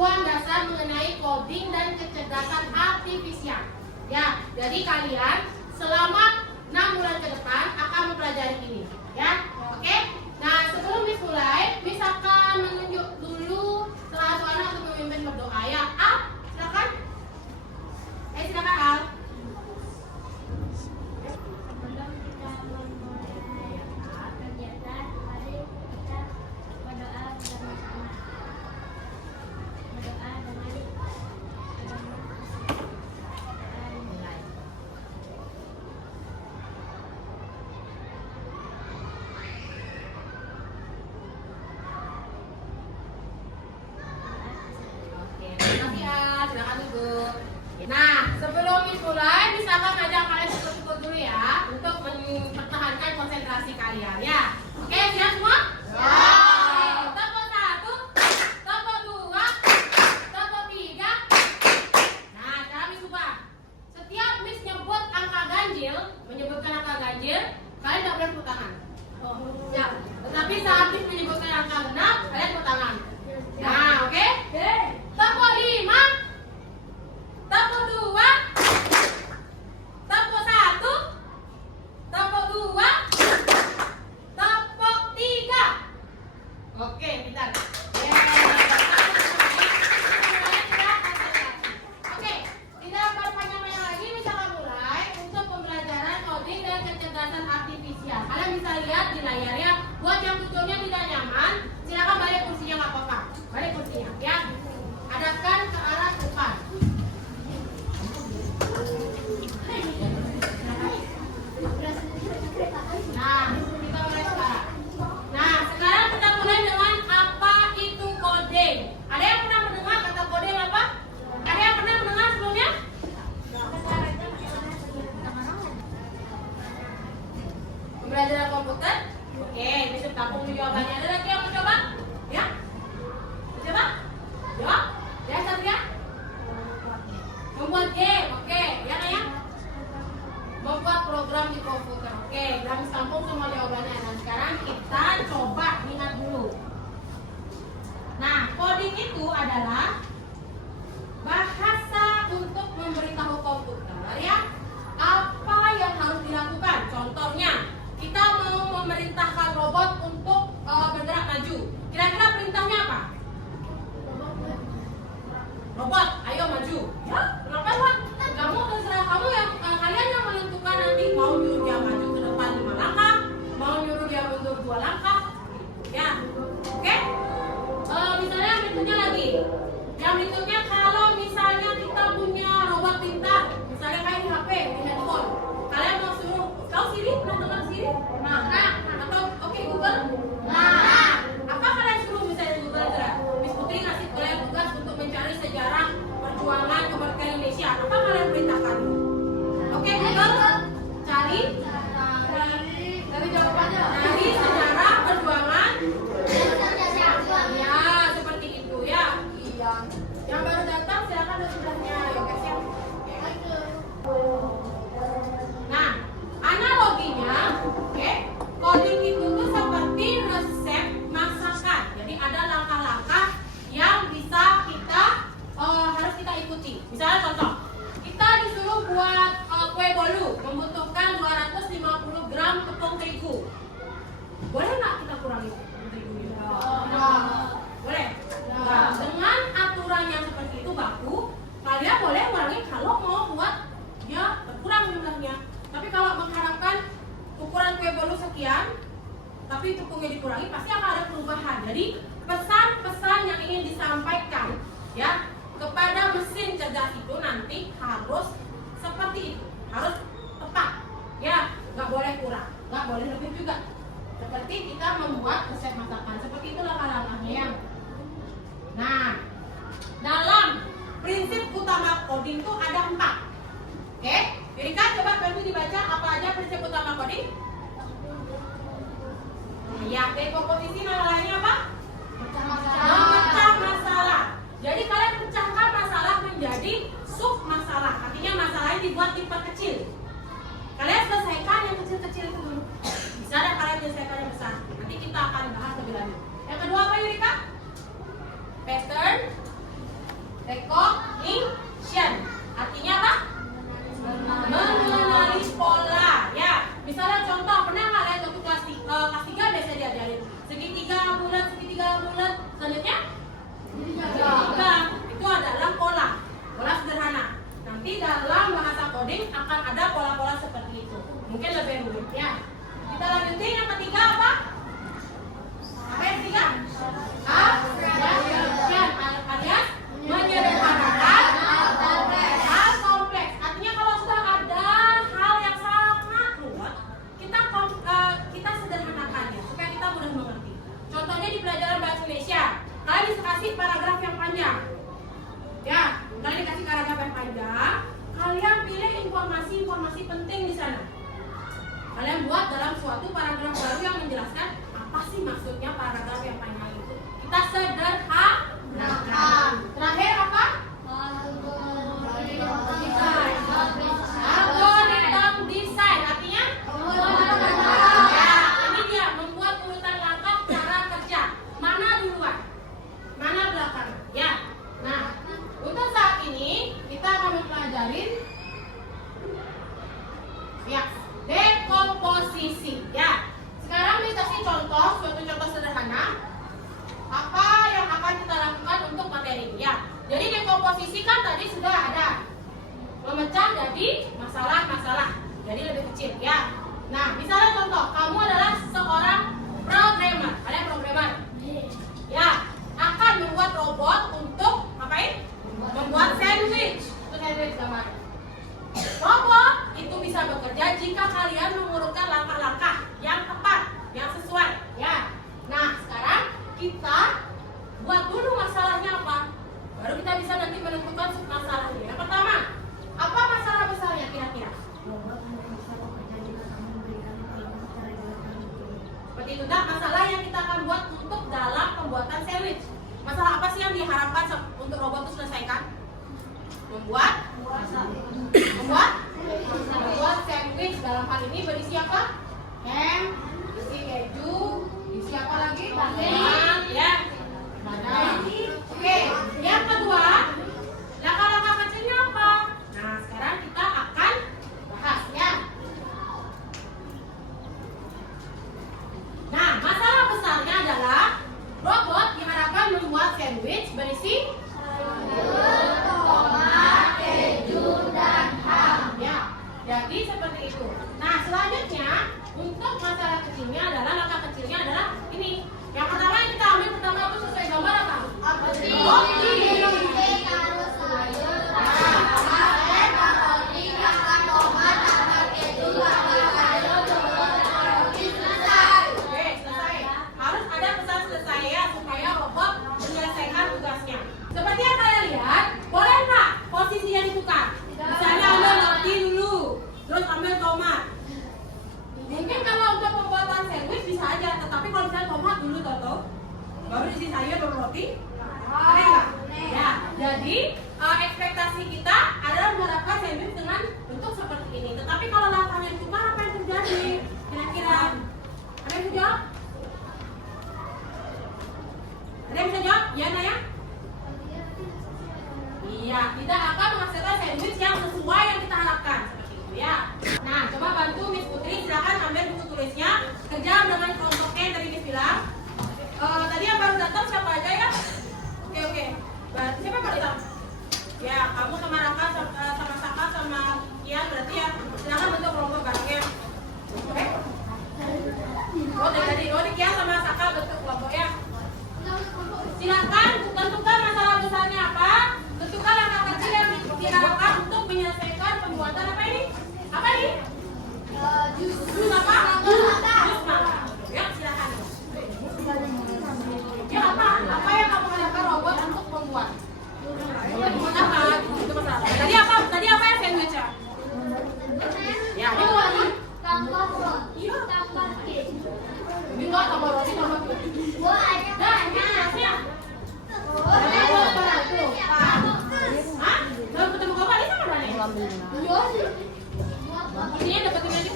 pengetahuan dasar mengenai coding dan kecerdasan artifisial. Ya, jadi kalian selama 6 bulan ke depan akan mempelajari ini. Ya, oke? Nah, sebelum Miss mulai, Miss akan menunjuk dulu salah satu anak untuk memimpin berdoa. Ya, Al, silakan. Silakan Al. Nah, sebelum Miss mulai, Miss akan ngajak kalian ikut-ikut dulu ya untuk mempertahankan konsentrasi kalian ya. Oke, siap semua? Ya. Tombol 1, tombol 2, tombol 3. Nah, sekarang Miss ubah. Setiap Miss nyebut angka ganjil, menyebutkan angka ganjil, kalian tidak boleh tepuk tangan. Ya. Tetapi saat Miss menyebutkan angka genap, kalian tepuk tangan. Nah, oke? Tombol 5. Tombol 2, tombol 1, tombol 2, tombol 3. Oke, pintar. Oke, tidak berpanjang-panjang lagi, bisa mulai untuk pembelajaran coding dan kecerdasan artifisial. Kalian bisa lihat di layarnya. Buat yang tujuannya tidak nyaman, silakan balik kursinya, nggak apa-apa. Balik kursinya, ya. Hadapkan ke arah depan. Nah, kita mulai sekarang. Nah, sekarang kita mulai dengan apa itu coding. Ada yang pernah mendengar kata coding apa? Ada yang pernah mendengar sebelumnya? Pembelajaran komputer? Oke, bisa tampung di jawabannya. Ada lagi yang mau coba? Ya? Coba? Jawab? Ya, Satria? Membuat game, oke. Ya, Naya? Membuat program di komputer. Oke, dan sambung semua jawabannya. Dan sekarang kita coba lihat dulu. Nah, coding itu adalah bahasa untuk memberitahu komputer ya apa yang harus dilakukan. Contohnya, kita mau memerintahkan robot untuk bergerak maju. Kira-kira perintahnya apa? Robot, ayo maju. Ya, kenapa Pak? Kamu terserah kamu yang kalian yang menentukan nanti mau nyuruh dia maju ke depan 5 langkah, mau nyuruh dia mundur 2 langkah. Ya, oke? Misalnya berikutnya lagi. Yang berikutnya kalau misalnya kita punya robot pintar, misalnya kayak di HP, di handphone, kalian mau suruh, tahu Siri? Pernah dengar Siri? Nah, atau oke Google? Nah, apa kalian suruh misalnya Google aja? Miss Putri ngasih kalian tugas untuk mencari sejarah perjuangan kemerdekaan Indonesia. Apa kalian perintahkan? Oke, Google, cari jawabannya. Cari sejarah perjuangan. Ya, seperti itu ya. Yang baru datang silakan ke sebelahnya. Oke, siap. Nah, analoginya, oke, coding itu tuh seperti resep masakan. Jadi ada langkah-langkah yang bisa kita harus kita ikuti. Misalnya contoh, kita disuruh buat kue bolu, membutuhkan 250 gram tepung terigu. Boleh nggak kita kurangi tepung terigunya? Boleh. Nah, dengan aturan yang seperti itu baku, kalian boleh kurangi kalau mau buat dia berkurang jumlahnya. Tapi kalau mengharapkan ukuran kue bolu sekian, tapi tepungnya dikurangi, pasti akan ada perubahan. Jadi pesan-pesan yang ingin disampaikan ya kepada mesin cerdas itu nanti harus seperti itu, harus tepat ya, nggak boleh kurang, nggak boleh lebih juga. Seperti kita membuat resep masakan, seperti itu langkah-langkahnya ya. Nah, dalam prinsip utama coding itu ada 4. Oke, Rika coba bantu dibaca apa aja prinsip utama coding. Ya, dekomposisi lainnya apa? Memecah masalah. Jadi kalian pecahkan masalah menjadi sub masalah. Artinya masalahnya dibuat tipe kecil. Kalian selesaikan yang kecil-kecil itu dulu. Bisa ada kalian selesaikan yang besar. Nanti kita akan bahas lebih lanjut. Yang kedua apa Yurika? Pattern bulat, segitiga bulat. Selanjutnya tiga. Itu adalah pola sederhana. Nanti dalam bahasa coding akan ada pola-pola seperti itu. Mungkin lebih rumit ya. Kita lanjutin yang ketiga apa? Apa yang ketiga? Alias menyederhanakan hal kompleks. Artinya kalau sudah ada hal yang sangat rumit, kita sederhanakannya supaya kita mudah mengerti. Contohnya di pelajaran bahasa Indonesia, kalian dikasih paragraf yang panjang. Ya, kalian dikasih paragraf yang panjang, kalian pilih informasi-informasi penting di sana. Kalian buat dalam suatu paragraf baru yang menjelaskan apa sih maksudnya paragraf yang panjang itu. Kita sederhanakan. Terakhir apa? Algoritma desain. Artinya? Ya, ini dia membuat urutan langkah cara kerja. Mana duluan? Mana belakangan? Ya. Nah, untuk saat ini kita akan mempelajari ya, dekomposisi. Ya. Sekarang kita kasih contoh, suatu contoh sederhana. Apa yang akan kita lakukan untuk materi ini? Ya. Jadi dekomposisi kan tadi sudah ada. Memecah jadi masalah-masalah. Jadi lebih kecil, ya. Nah, misalnya contoh, kamu adalah seorang programmer. Ada programmer? Ya, akan membuat robot untuk ngapain? Membuat sandwich. Itu sandwich gambarnya. Robot itu bisa bekerja jika kalian mengurutkan langkah-langkah yang tepat, yang sesuai. Ya. Nah, sekarang kita buat dulu masalahnya apa? Baru kita bisa nanti menentukan masalahnya. Yang pertama, apa masalah besarnya kira-kira? Seperti itu. Nah, masalah yang kita akan buat untuk dalam pembuatan sandwich. Masalah apa sih yang diharapkan untuk robot itu selesaikan? Membuat sandwich. Dalam hal ini berisi apa? Ham, isi keju, isi apa lagi? Tomat, ya. Oke, yang kedua, langkah-langkah kecilnya apa? Nah, sekarang kita akan bahas ya. Nah, masalah besarnya adalah robot diharapkan membuat sandwich berisi tomat, keju, dan ham. Ya, jadi seperti itu. Nah, selanjutnya untuk masalah kecilnya adalah langkah kecilnya adalah ini. Yang pertama yang kita ambil pertama itu sesuai gambar apa? Roti. Seperti yang kalian lihat, boleh nggak posisinya ditukar? Misalnya ambil roti dulu, terus ambil tomat. Mungkin kalau untuk pembuatan sandwich bisa aja, tetapi kalau misalnya tomat dulu Toto, baru isi sayur baru roti, boleh nggak? Ya, jadi ekspektasi kita adalah mengharapkan sandwich dengan bentuk seperti ini. Tetapi kalau langkahnya ditukar, apa yang terjadi? Kira-kira ada yang bisa jawab? Ada yang bisa jawab? Ya, Naya? Iya, tidak akan menghasilkan sandwich yang sesuai yang kita harapkan. Seperti itu ya. Nah, coba bantu Miss Putri, silakan ambil buku tulisnya. Kerja dengan kelompoknya yang tadi Miss bilang. Tadi yang baru datang siapa aja ya? Oke. Siapa yang baru datang? Ya, kamu sama Raka, sama Saka, sama Kian berarti ya. Silakan bentuk kelompok barengnya. Oke? Dari Kian sama Saka bentuk kelompok ya. Silakan tentukan masalah besarnya apa. Tentukan langkah kecil yang diharapkan untuk menyelesaikan pembuatan apa ini? Apa ini? Jus apa? Jus mangga. Ya, silakan. Ya, apa yang kamu harapkan robot untuk membuat? Membuat apa? Itu masalah. Tadi apa yang sandwich-nya? Ya, itu lagi. Tambah roti, tambah keju. Ini enggak tambah roti, tambah keju. Wah, ada banyak. Dalam ketemu kamu ada sama mana? Ini dapetin aja.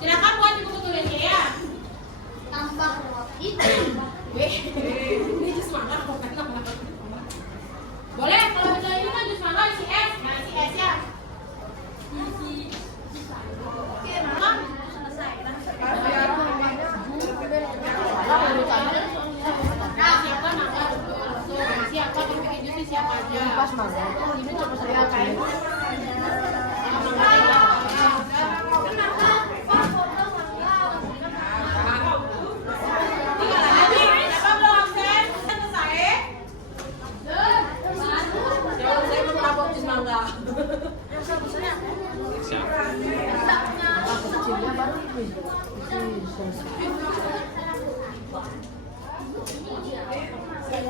Silakan buat di buku tulisnya ya. Tambah roti, Ini jus mangga bukan tambah. Boleh kalau baca ini kan jus mangga isi es. Nah, isi es ya. Oke, selesai.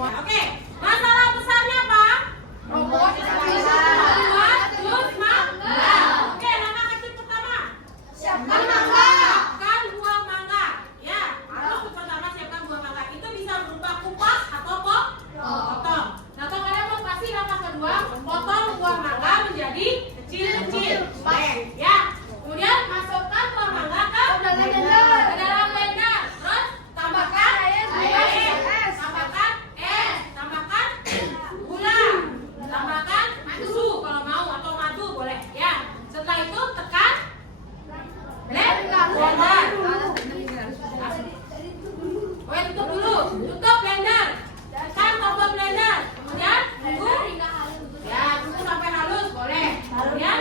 Oke, masalah besarnya apa? Robot jus mangga. Oke, langkah kecil pertama. Siapkan mangga. Siapkan buah mangga. Ya, harus pertama siapkan buah mangga. Itu bisa berupa kupas atau potong. Nah, kalau kalian mau kasih langkah kedua, potong buah mangga menjadi kecil-kecil. Ya. Kemudian masukkan buah mangga ke dalam blender. Terus tambahkan air, tambahkan es, tambahkan gula, tambahkan susu kalau mau atau madu boleh. Ya. Setelah itu tekan blender. Oke, tutup dulu. Tutup blender. Tekan tombol blender. Kemudian tunggu. Ya, tunggu sampai halus boleh. Kemudian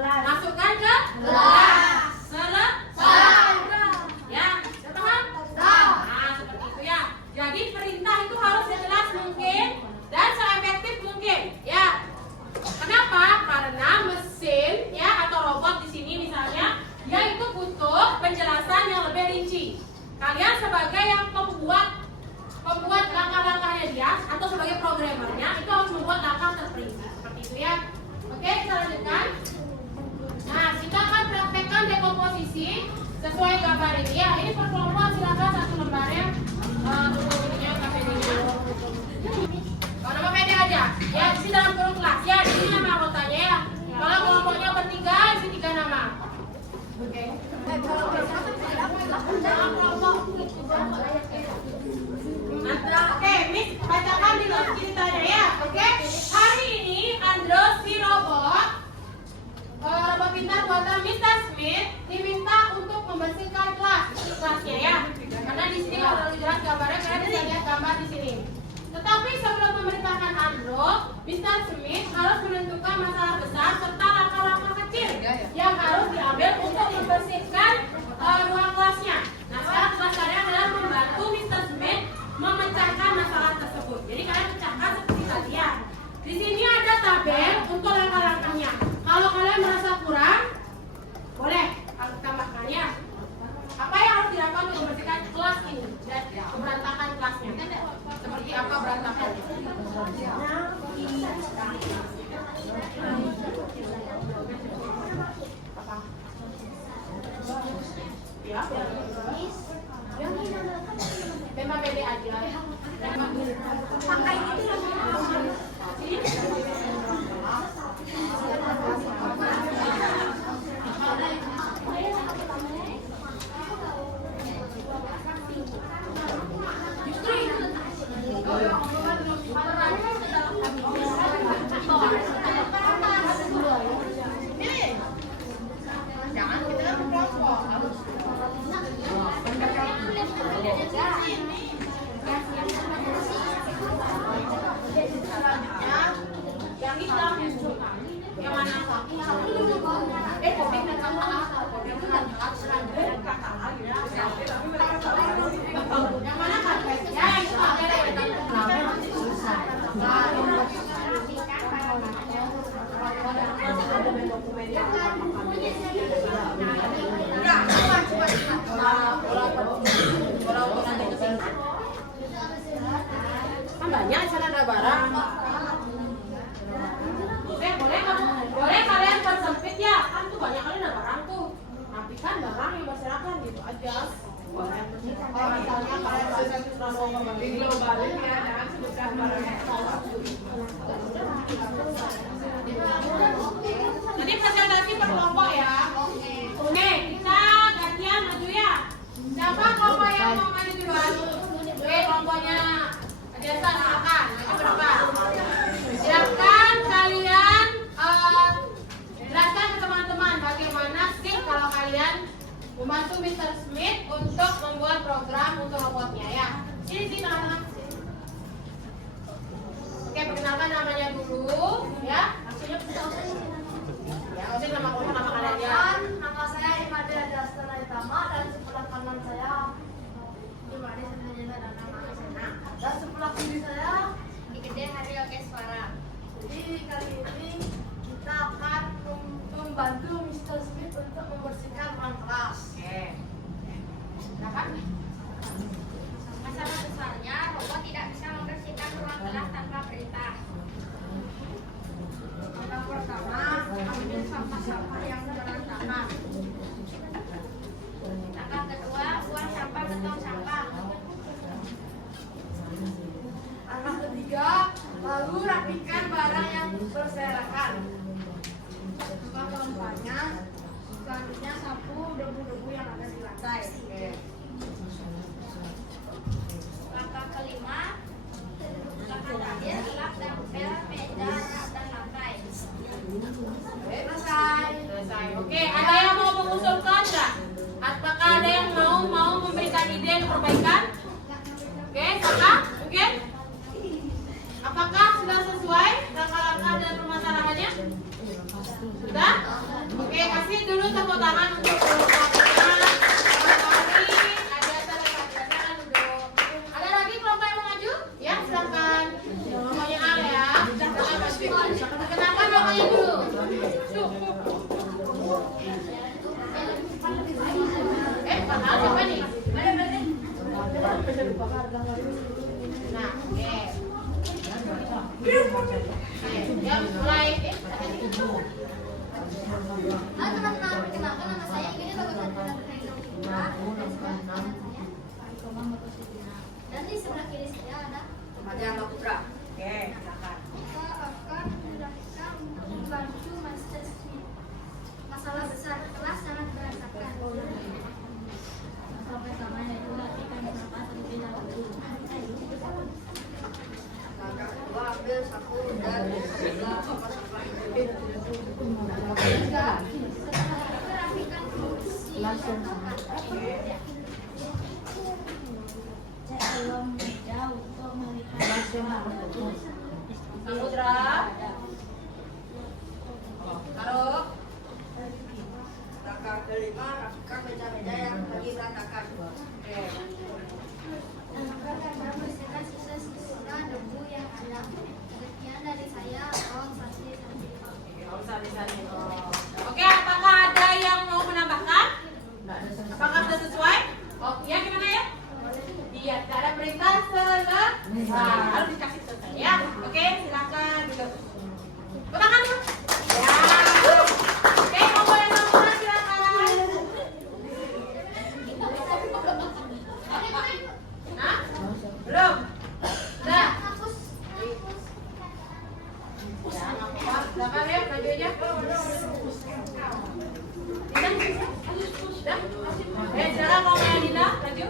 masukkan ke gelas. Selesai. Ya, sudah paham? Nah, seperti itu ya. Jadi perintah itu harus sejelas mungkin dan seefektif mungkin. Ya. Kenapa? Karena mesin ya atau robot di sini misalnya, dia itu butuh penjelasan yang lebih rinci. Kalian sebagai yang pembuat langkah-langkahnya dia atau sebagai programmernya itu harus membuat langkah terperinci seperti itu ya. Oke, kita lanjutkan. Nah, kita akan praktekkan dekomposisi sesuai gambar ini ya. Ini per kelompok silakan satu lembarnya. Ininya KPD-nya. Kalau nama PD aja. Ya, isi dalam kurung kelas ya. Di sini nama anggotanya ya. Kalau kelompoknya bertiga, isi 3 nama. Oke. Oke, Miss bacakan di ceritanya ya. Oke. Hari ini Andros si robot pintar buatan Mr. Smith diminta untuk membersihkan kelas. Ini kelasnya ya. Karena di sini kalau terlalu jelas gambarnya, kalian bisa lihat gambar di sini. Tetapi sebelum memerintahkan Andros, Mr. Smith harus menentukan masalah besar serta langkah-langkah kecil yang harus diambil untuk membersihkan ruang kelasnya. Nah, sekarang tugas kalian adalah membantu Mr. Smith memecahkan masalah tersebut. Jadi kalian pecahkan seperti tadi ya. Di sini ada tabel untuk langkah-langkahnya. Kalau kalian merasa kurang, boleh tambahkan ya. Apa yang harus dilakukan untuk membersihkan kelas ini dan keberantakan kelasnya? Seperti apa berantakan? Ya. Tema PD aja. Pakai itu yang mana? Yang mana kan? Ya, yang itu kan banyak sana ada barang. Boleh kalian persempit ya, kan tuh banyak kali ada barang tuh. Rapikan barang yang berserakan gitu aja. Kalau misalnya kalian sudah mau kembali globalin ya, jangan sebutkan barangnya. Jadi presentasi per kelompok ya. Oke, kita gantian maju ya. Siapa kelompok yang mau maju duluan? Oke, kelompoknya Jasa silakan. Nanti berapa? Silakan kalian jelaskan ke teman-teman bagaimana sih kalau kalian membantu Mr. Smith untuk membuat program untuk robotnya ya. Sini tengah-tengah. Oke, Oke, perkenalkan namanya dulu, ya. Maksudnya kita ya, maksudnya nama kamu nama kalian. Nama saya Imade Adastana Itama dan sebelah kanan saya Imade Sanjana dan nama Asena. Dan sebelah kiri saya Ikede Haryo Keswara. Jadi kali ini kita akan membantu Mr. Smith untuk membersihkan ruang kelas. Oke. Silakan. Masalah besarnya, robot tidak bisa membersihkan ruang kelas tanpa perintah. Yang pertama, ambil sampah-sampah yang berantakan. Langkah kedua, buang sampah ke tong sampah. Langkah ketiga, lalu rapikan barang yang berserakan. Langkah keempatnya, selanjutnya sapu debu-debu yang ada di lantai. Langkah kelima, langkah terakhir, lap dan pel meja dan lantai. Selesai. Selesai. Oke, ada yang mau mengusulkan nggak? Apakah ada yang mau memberikan ide perbaikan? Oke, siapa? Mungkin? Apakah sudah sesuai langkah-langkah dan permasalahannya? Sudah? Oke, kasih dulu tepuk tangan untuk kelompoknya. Ada lagi kelompok yang mau maju? Ya, silakan. Kelompoknya A ya. Kenapa namanya dulu? Padahal siapa nih? Nah, oke. Ya, mulai. Teman-teman, perkenalkan nama saya Ingrid Bagus. Dan di sebelah kiri saya ada Remaja Putra. Oke, silakan. kita akan melakukan untuk membantu Master Smith. Masalah besar kelas sangat berantakan. Masalah pertama yaitu rapikan sampah terlebih dahulu. Langkah kedua, ambil sapu dan belah sampah-sampah. Setelah itu rapikan kursi berantakan. Belum meja untuk melihat Samudra. Taruh. Langkah kelima, rapikan meja-meja yang lagi berantakan. Oke. langkah kedua bersihkan sisa-sisa debu yang ada. Sekian dari saya, Om Sasi Sanjiwa. Oke, apakah ada yang mau menambahkan? Apakah sudah sesuai? Oh, ya gimana ya? Iya, tidak ada perintah selesai. Harus dikasih selesai ya. Oke, silakan duduk. Tangan dulu. Ya. Oke, kelompok yang mau silakan. Hah? Belum? Sudah? Ya, nggak apa-apa. Silakan ya, maju aja. Sudah? Silakan kelompok yang Dina, maju.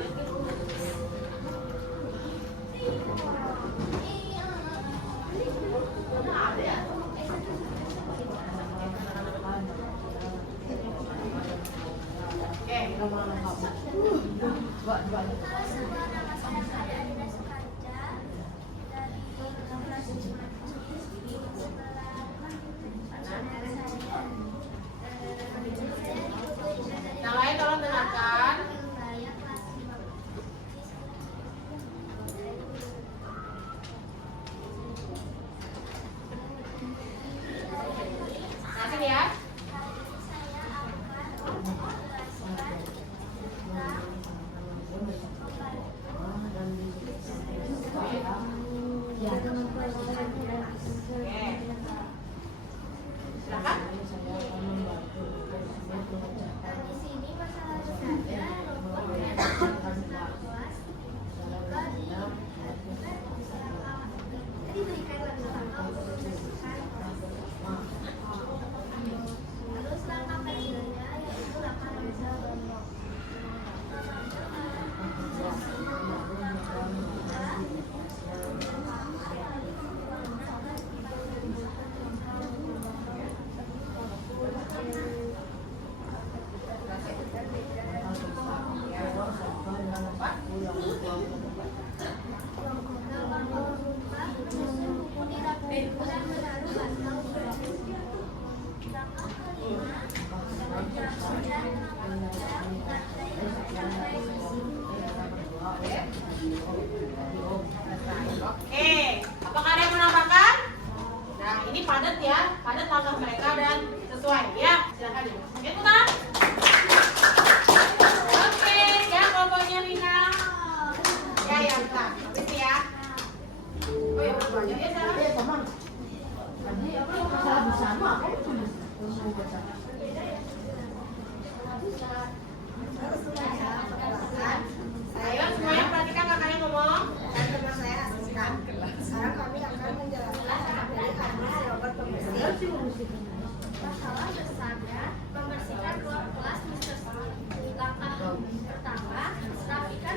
Halo semua, nama saya Adina Sukarja dari kelas Yang lain tolong dengarkan. Nah, sini ya. Saya akan menjelaskan tentang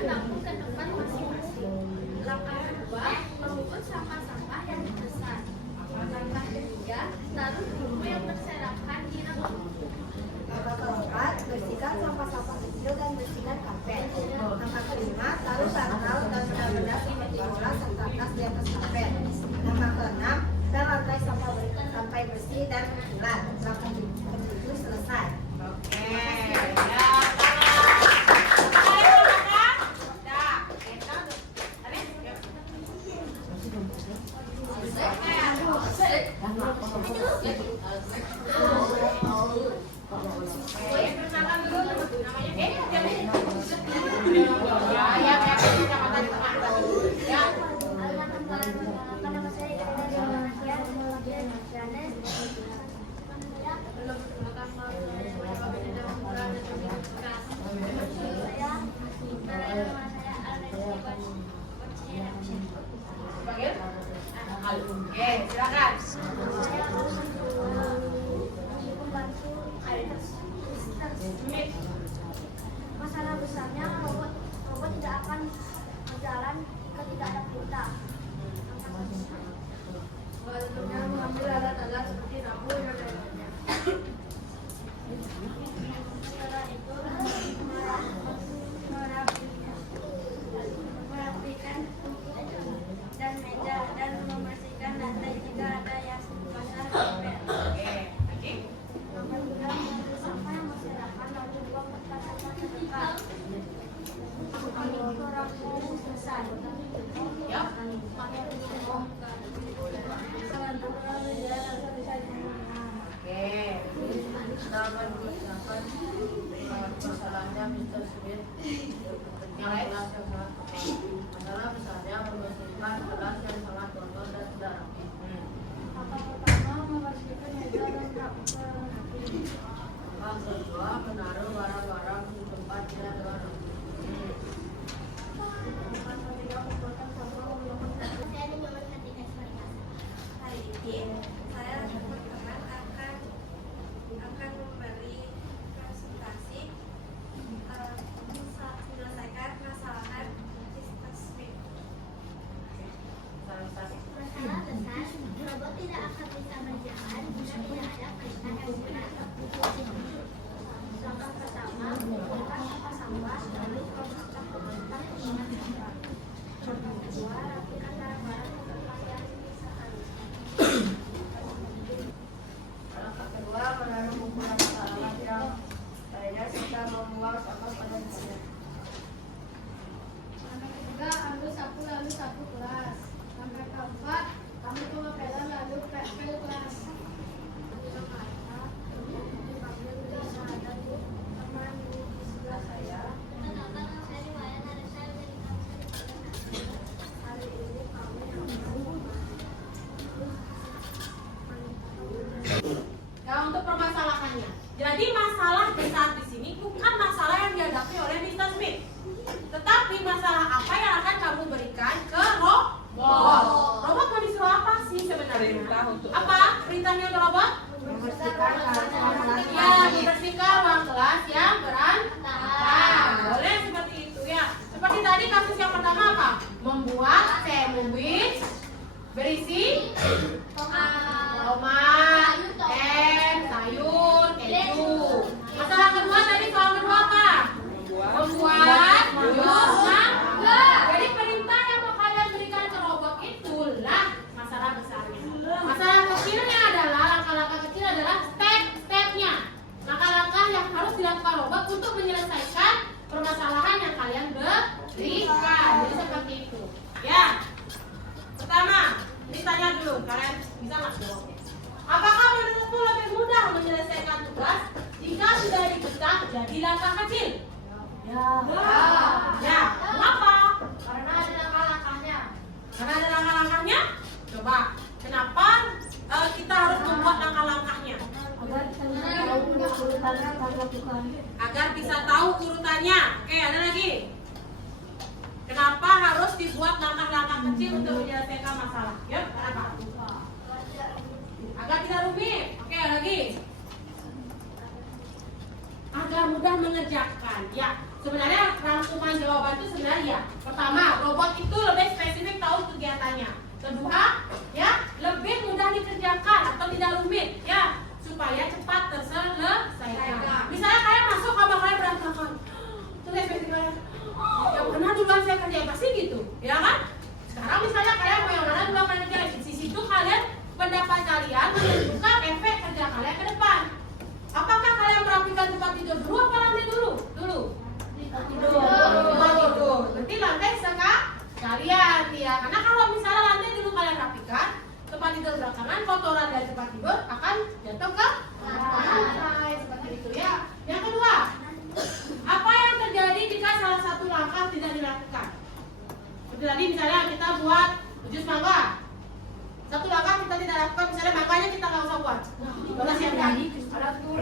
menampung ke tempat masing-masing. Langkah kedua, mengumpul sampah-sampah yang besar. Langkah ketiga, taruh buku yang berserakan di lemari. Langkah keempat, bersihkan sampah-sampah kecil dan bersihkan karpet. Langkah kelima, taruh bantal dan benda-benda seperti bola serta tas di atas karpet. Langkah keenam, pel lantai sampai bersih dan mengkilat. Langkah ketujuh selesai. Oke, ya, tangan. Ayo, kakak. Dah, kita tadi, yuk. Perkenalkan dulu namanya ya, kecamatan Tengah. Ya. Nama saya Panggil? Oke, silakan. Masalah besarnya robot tidak akan berjalan jika tidak ada perintah. Selanjutnya mengambil alat-alat seperti rambu dan lainnya. Setelah itu merapikan dan meja dan membersihkan lantai jika ada yang basah. Oke, lagi. Apabila mengambil sampah yang berserakan lalu buang ke tempat terdekat. Itu rambu selesai. Ya. Oke. Dapat digunakan masalahnya Mr. Smith Yang lain? kelas yang sangat penting adalah misalnya membersihkan kelas yang sangat kotor dan tidak rapi. Langkah pertama membersihkan meja dan rapi. Langkah kedua menaruh barang-barang di tempat tidak terlalu rapi. Langkah ketiga membuatkan sampah menggunakan plastik. Hari ini saya dan teman-teman akan memberi presentasi menyelesaikan masalah Mr. Smith. Masalah besar, robot tidak akan bisa berjalan jika tidak ada perintah yang benar. Langkah pertama, mengumpulkan sampah-sampah lalu proseskan pemerintah dengan sampah. Langkah kedua, rapikan barang-barang ke tempat yang seharusnya. Langkah kedua menaruh buku yang salah yang lainnya serta membuang sampah pada tempatnya. Langkah ketiga, ambil sapu lalu sapu kelas. Langkah keempat, kami coba pelan lalu pel kelas. Dipanggil bisa ada teman di sebelah saya. Hari ini kami Ya, untuk permasalahannya. Jadi masalah besar di sini bukan masalah yang dihadapi oleh Mr. Smith, tetapi masalah apa yang akan kamu berikan ke robot. Robot mau disuruh apa sih sebenarnya? Apa perintahnya ke robot? Ya, membersihkan ruang kelas yang berantakan. Boleh seperti itu ya. Seperti tadi kasus yang pertama apa? Membuat sandwich berisi tomat, ham, sayur, keju. Masalah kedua tadi soal kedua apa? Membuat jus mangga. Jadi perintah yang mau kalian berikan ke robot itulah masalah besarnya. Masalah kecilnya adalah langkah-langkah kecil adalah step-stepnya. Langkah-langkah yang harus dilakukan robot untuk menyelesaikan permasalahan yang kalian berikan. Jadi seperti itu. Ya. Pertama, ditanya dulu, kalian bisa nggak jawabnya? Apakah menurutmu lebih mudah menyelesaikan tugas jika sudah dipecah jadi langkah kecil? Ya. Ya. Mengapa? karena ada langkah-langkahnya. Karena ada langkah-langkahnya? Coba, kenapa kita harus membuat langkah-langkahnya? Agar bisa tahu urutannya. Oke, ada lagi. Kenapa harus dibuat langkah-langkah kecil untuk menyelesaikan masalah? Ya, kenapa? Agar tidak rumit. Oke, lagi. Agar mudah mengerjakan. kerjakan. Ya, sebenarnya rangkuman jawaban itu sebenarnya ya. Pertama, robot itu lebih spesifik tahu kegiatannya. Kedua, ya, lebih mudah dikerjakan atau tidak rumit, ya, supaya cepat terselesaikan. Misalnya kalian masuk kamar kalian berantakan, tulis spesifiknya. Yang mana duluan saya kerjain pasti gitu, ya kan? Sekarang misalnya kalian mau yang mana duluan kalian kerjain, di situ kalian pendapat kalian menentukan efek kerja kalian ke depan. Apakah kalian merapikan tempat tidur dulu apa lantai dulu? Tempat tidur. Nanti lantai sekalian, ya. Karena kalau misalnya lantai dulu kalian rapikan, tempat tidur belakangan, kotoran dari tempat tidur akan jatuh ke lantai seperti itu, ya. Yang kedua, apa yang terjadi jika salah satu langkah tidak dilakukan? Seperti tadi misalnya kita buat jus mangga. Satu langkah kita tidak lakukan, misalnya mangganya kita nggak usah buat. Mana siapkan?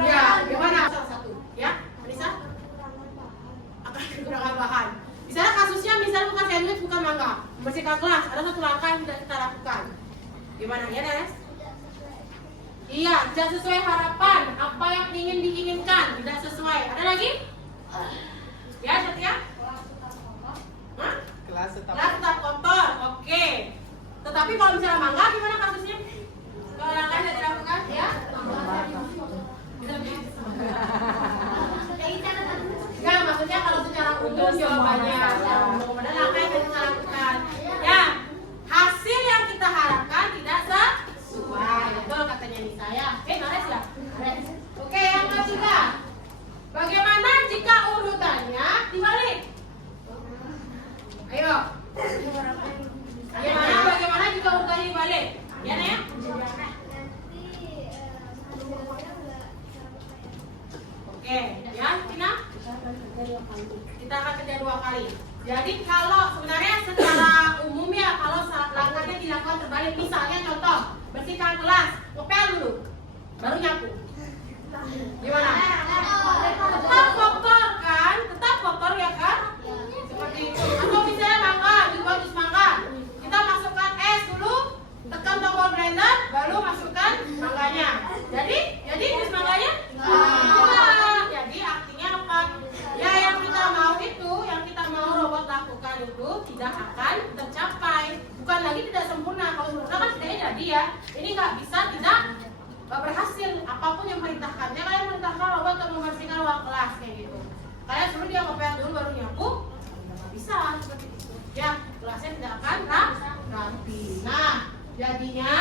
Ya, gimana? Salah satu, ya, Anissa? Akan kekurangan bahan. Misalnya kasusnya, misalnya bukan sandwich, bukan mangga, membersihkan kelas. Ada satu langkah yang tidak kita lakukan. Gimana ya, Nes? Iya, tidak sesuai harapan. Apa yang ingin diinginkan tidak sesuai. Ada lagi? Ya, Setia? Hah? Kelas tetap kotor. Oke. Tetapi kalau misalnya mangga gimana kasusnya? Kalau langkah tidak dilakukan, ya? Enggak, maksudnya kalau secara umum jawabannya kemudian langkah yang kita lakukan. Ya, hasil yang kita harapkan tidak sesuai. Betul katanya Nisa, ya. Nares ya? Oke, yang ketiga. Bagaimana jika urutannya dibalik? Ayo. Bagaimana jika urutannya dibalik? Ya, Nek? Oke, ya, Tina? Kita akan kerja 2 kali. Jadi kalau sebenarnya secara umum ya, kalau langkahnya dilakukan terbalik, misalnya contoh, bersihkan kelas, ngepel dulu, baru nyapu. Gimana? Tetap kotor kan? Tetap kotor ya kan? Seperti itu. Atau misalnya mangga, dibuat jus mangga, kita masukkan es dulu, tekan tombol blender, baru masukkan mangganya. Jadi jus mangganya? Jadi artinya apa? Ya yang kita mau itu, yang kita mau robot lakukan itu tidak akan tercapai. Bukan lagi tidak sempurna. Kalau sempurna kan tidak jadi ya. Ini nggak bisa tidak berhasil. Apapun yang perintahkannya, kalian perintahkan robot untuk membersihkan ruang kelas kayak gitu. Kalian suruh dia ngepel dulu baru nyapu, nggak bisa seperti itu. Ya kelasnya tidak akan rapi. Nah jadinya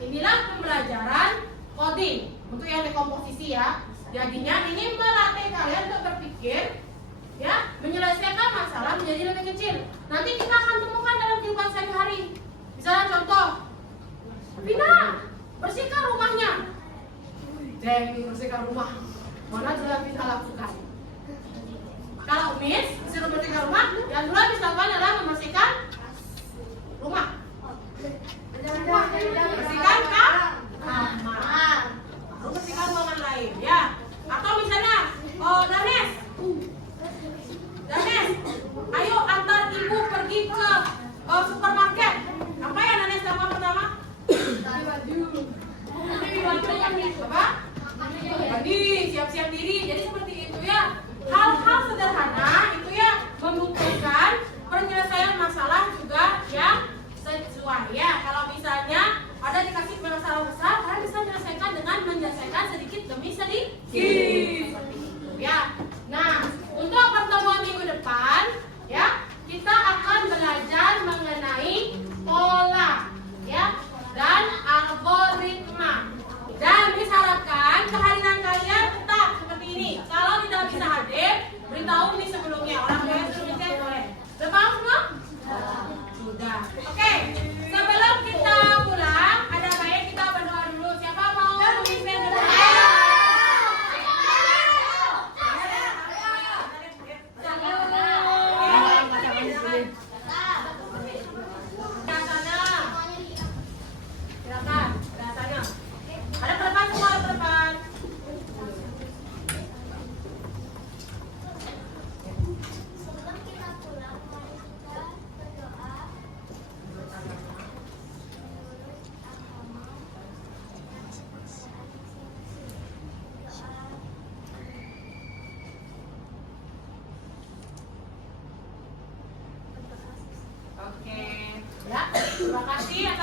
inilah pembelajaran coding untuk yang dekomposisi ya. Jadinya ini melatih kalian untuk berpikir, ya, menyelesaikan masalah menjadi lebih kecil. Nanti kita akan temukan dalam kehidupan sehari-hari. Misalnya contoh, Vina, bersihkan rumahnya. Bersihkan rumah. Mana sudah Vina lakukan? Kalau Miss disuruh bersihkan rumah, yang dulu Miss lakukan adalah membersihkan rumah. Bersihkan kamar. Baru bersihkan ruangan lain, ya. Atau misalnya, Danes, ayo antar ibu pergi ke supermarket. Apa ya Danes lakukan pertama? Apa? Mandi, siap-siap diri. Jadi seperti itu ya. Hal-hal sederhana itu ya kasih